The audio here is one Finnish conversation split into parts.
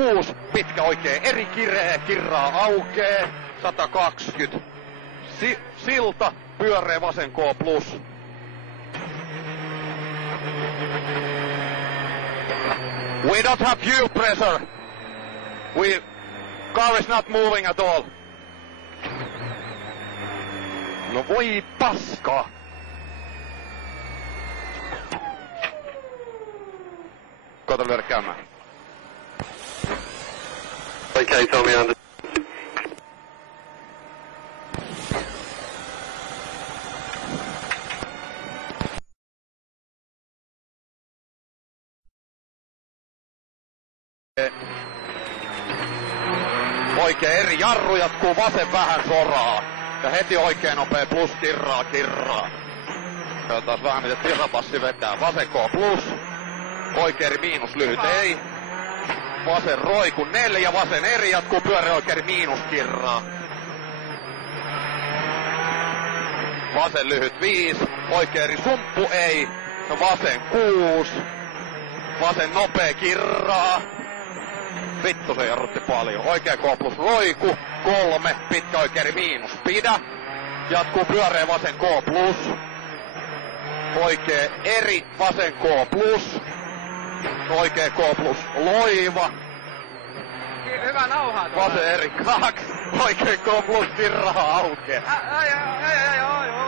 6, pitkä oikee eri kiree, kirraa aukee, 120. Silta, pyöreä vasen K+. We don't have fuel pressure. Car is not moving at all. No voi paska. Koita lyödä käymään. Okay, Tommy, under. Oikein eri jarru, jatkuu vasen vähän soraa. Ja heti oikein nopea plus kirraa. Katsotaan vähän miten tisapassi vetää. Vasen K+. Oikein miinus lyhyt ei. Vasen roiku 4, vasen eri, jatkuu pyöreä oikein miinus kirraa. Vasen lyhyt 5, oikein sumppu ei. Vasen 6. Vasen nopea kirraa. Vittu se jarrutti paljon. Oikea K+ roiku. 3. Pitkä oikeeri miinus. Pidä. Jatkuu pyöreä vasen K+. Oikea eri vasen K+. Oikea K+ loiva. Hyvä nauhaa. Vasen eri 2. Oikea K+ kirraa aukee.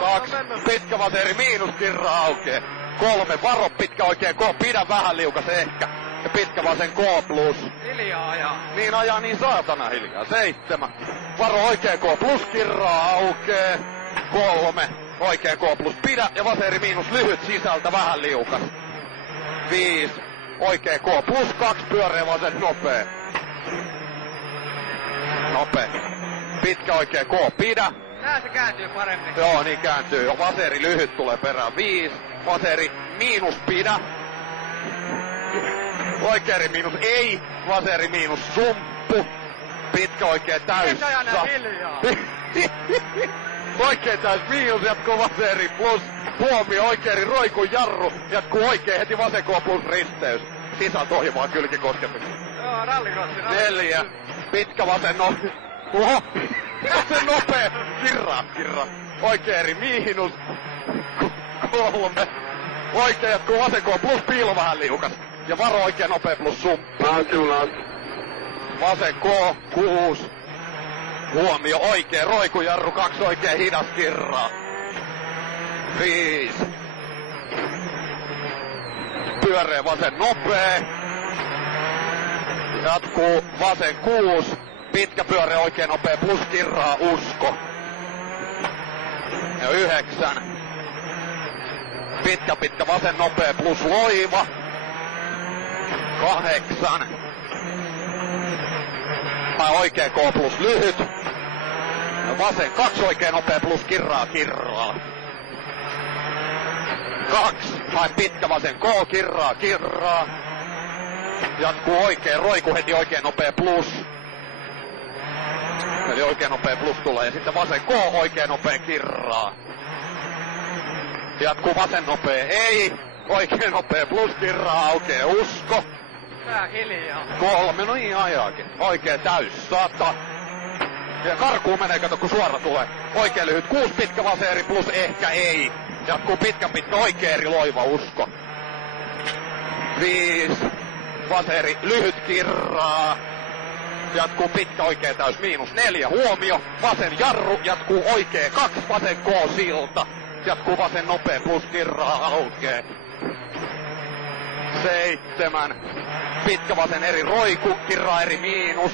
2. Pitkä vasen eri miinus kirraa aukee. 3. Varo pitkä oikea K. Pidä vähän liukas ehkä. Ja pitkä vasen K+. Hiljaa ajaa. Niin ajaa niin saatana hiljaa. 7. Varo oikea K+, kirraa aukee. 3. Oikea K+, pidä ja vasen eri miinus lyhyt sisältä vähän liukas. 5. Oikea K+, 2 pyöreä vasen nopea. Pitkä oikea K, pidä. Tää se kääntyy paremmin. Joo, niin kääntyy. Vaseri lyhyt tulee perään. 5. Vaseri miinus pidä. Oikeeri miinus ei. Vaseri miinus sumppu. Pitkä oikee täys. Oikee täys miinus, jatkuu vaseri plus. Huomio oikeeri roiku jarru. Jatkuu oikee heti vasen K plus risteys. Sisältä ohi vaan kylkikosketus. Joo, rallikrossi. 4. Pitkä vasen Oho! Vasen nopee! Kirraa. Oikeeri miinus. 3. Oikee jatkuu vasen K plus piilo vähän liukas. Ja varo oikein nopea plus sumppu. Vasen K, 6. Huomio oikein, roikujarru, 2 oikein hidas kirraa. 5. Pyöreä vasen nopea. Jatkuu vasen 6. Pitkä pyöreä oikein nopea plus kirraa usko. Ja 9. Pitkä vasen nopea plus loiva. 8. Oikea K plus lyhyt. Vasen 2 oikein nopea plus kirraa. 2. Pitkä vasen K kirraa. Jatkuu oikein roiku heti oikein nopea plus. Eli oikein nopea plus tulee ja sitten vasen K oikein nopea kirraa. Jatkuu vasen nopea ei. Oikein nopea plus kirraa aukee usko. Tää hiljaa. 3, no niin ajaakin. Oikein täys 100. Ja karkuun menee, kato kun suora tulee. Oikein lyhyt 6 pitkä vaseeri plus ehkä ei. Jatkuu pitkä oikeeri loiva usko. 5. Vaseeri lyhyt kirraa. Jatkuu pitkä oikea täys miinus 4 huomio. Vasen jarru jatkuu oikea 2 vasen K silta. Jatkuu vasen nopea plus kirraa aukee. 7. Pitkä vasen eri roiku, kirraa eri miinus.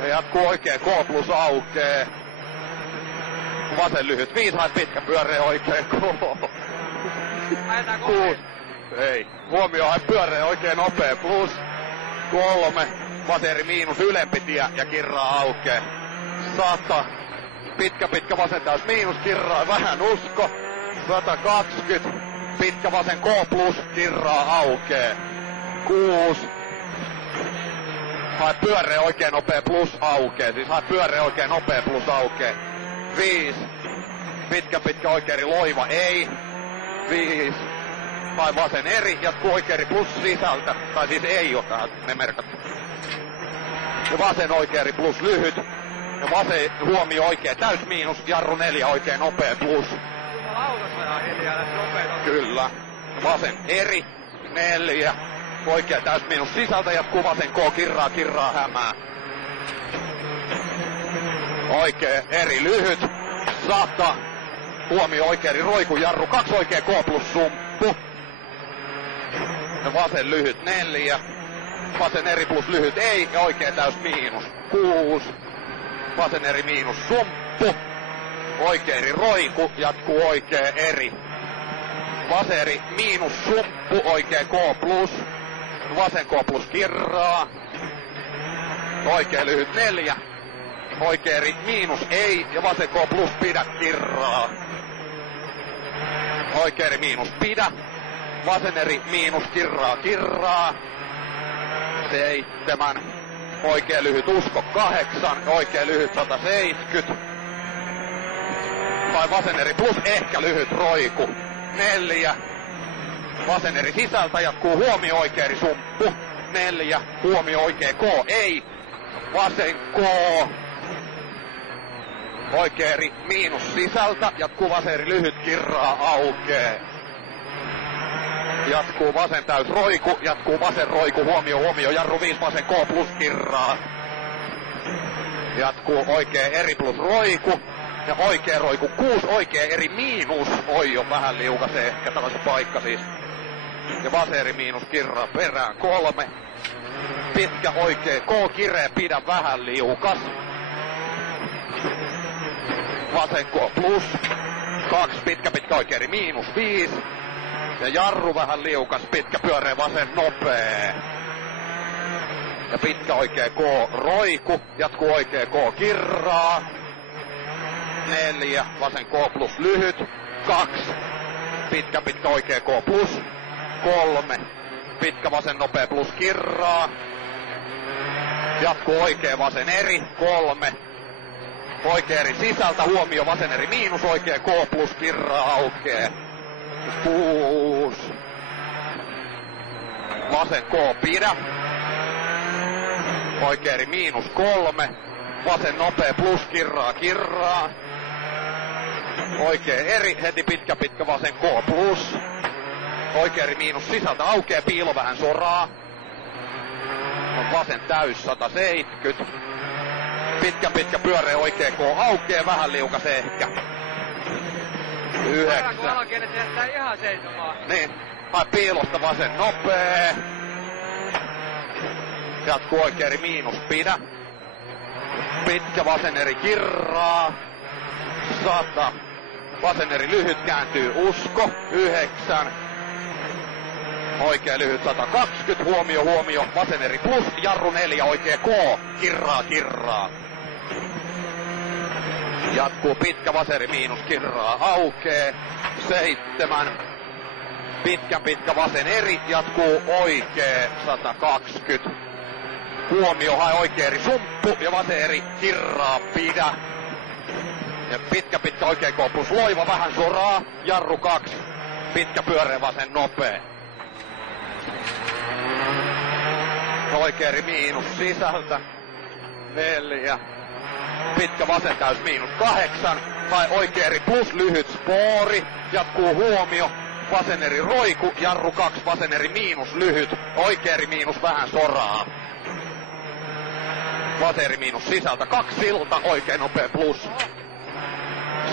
Ja jatkuu oikea K plus aukee. Vasen lyhyt 5, pitkä pyöreä oikea K. 6. Ei. Huomio, pyöreä oikea nopea plus. 3. Vasen eri miinus ylempi tie ja kirraa aukee. 100. Pitkä vasen täys miinus kirraa vähän usko. 120. Pitkä vasen K plus kirraa aukee. 6. Hae pyöreä oikein nopea plus aukee. Siis hae pyöreä oikein nopea plus aukee. 5. Pitkä oikeeri loiva ei. 5. Hae vasen eri, jatkuu oikeeri plus sisältä. Tai siis ei ole tähän ne merkattu. Ja vasen oikea eri plus lyhyt. Ja vasen huomio oikea täys miinus. Jarru 4 oikea nopea plus. Autossa ja hiljaa lähti nopeeta. Kyllä. Vasen eri 4. Oikea täys miinus sisältä jatkuu vasen K kirraa hämää. Oikea eri lyhyt. 100. Huomio oikea eri roiku jarru 2 oikea K plus sumppu. Ja vasen lyhyt 4. Vasen eri plus lyhyt ei ja oikea täys miinus 6. Vasen eri miinus sumppu. Oikea eri roiku jatkuu oikea eri. Vasen eri miinus sumppu oikea K plus. Vasen K plus kirraa. Oikea lyhyt 4. Oikea eri miinus ei ja vasen K plus pidä kirraa. Oikea eri miinus pidä. Vasen eri miinus kirraa. 7. Oikea lyhyt usko 8. Oikea lyhyt 170. Tai vasen eri plus ehkä lyhyt roiku 4. Vasen eri sisältä jatkuu huomio oikea eri sumppu 4. Huomio oikea K ei. Vasen K. Oikea eri miinus sisältä jatkuu vasen eri lyhyt kirraa aukee. Jatkuu vasen täys roiku, jatkuu vasen roiku, huomio, jarru 5 vasen K plus kirraa. Jatkuu oikea eri plus roiku ja oikea roiku 6, oikea eri miinus. Oi, on vähän liukas ehkä tällaisen paikka siis. Ja vasen eri miinus kirraa perään 3. Pitkä oikea K kireä pidä vähän liukas. Vasen K plus 2, pitkä oikea eri miinus 5. Ja jarru vähän liukas, pitkä pyöreä vasen nopee. Ja pitkä oikea K roiku, jatkuu oikea K kirraa. 4, vasen K plus lyhyt. 2, pitkä oikea K plus. 3, pitkä vasen nopea plus kirraa. Jatkuu oikea vasen eri. 3, oikea eri sisältä, huomio vasen eri miinus, oikea K plus kirraa aukee. 6. Vasen K pidä. Oikea eri miinus 3. Vasen nopea plus kirraa. Oikea eri heti pitkä vasen K plus. Oikea eri miinus sisältä aukee, piilo vähän soraa. On vasen täys 170. Pitkä pyöreä oikea K aukee, vähän liukas ehkä. 9. Kun alkeen, että jättää ihan seisomaan. Niin, hai piilosta vasen nopee. Jatkuu oikea eri miinus pidä. Pitkä vasen eri kirraa. 100. Vasen eri lyhyt kääntyy usko. 9. Oikea lyhyt 120. Huomio. Vasen eri plus. Jarru 4. Oikea K. Kirraa. Jatkuu pitkä vasen eri miinus kirraa aukee. 7. Pitkä vasen eri. Jatkuu oikee 120. Huomio hae oikea eri sumppu ja vasen eri kirraa pidä. Ja pitkä oikea K plus loiva vähän soraa. Jarru 2. Pitkä pyöreä vasen nopee. Oikea eri miinus sisältä. 4. Pitkä vasen täys miinus 8. Tai oikea eri plus lyhyt spoori. Jatkuu huomio. Vasen eri roiku. Jarru 2. Vasen eri miinus lyhyt. Oikea eri miinus vähän soraa. Vasen eri miinus sisältä 2 silta. Oikein nopea plus.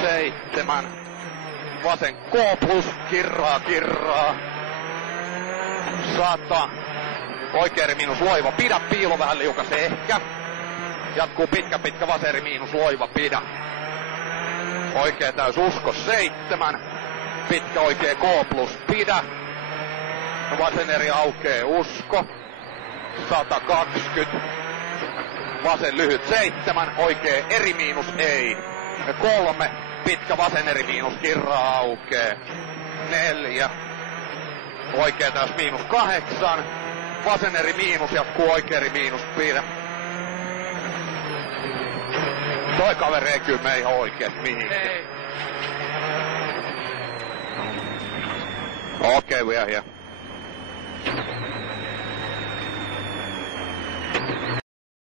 7. Vasen K plus. Kirraa. 100. Oikea eri miinus loiva pidä. Piilo vähän liukas ehkä. Jatkuu pitkä vasen eri miinus loiva pidä. Oikea täys usko 7. Pitkä oikea K plus pidä. Vasen eri aukee usko. 120. Vasen lyhyt 7. Oikea eri miinus ei. 3. Pitkä vasen eri miinus kirraa aukee. 4. Oikea täys miinus 8. Vasen eri miinus jatkuu oikea eri miinus pidä. Toi kaveri ei kyllä mene ihan oikeet mihinkään. Ei. Okay, we are here.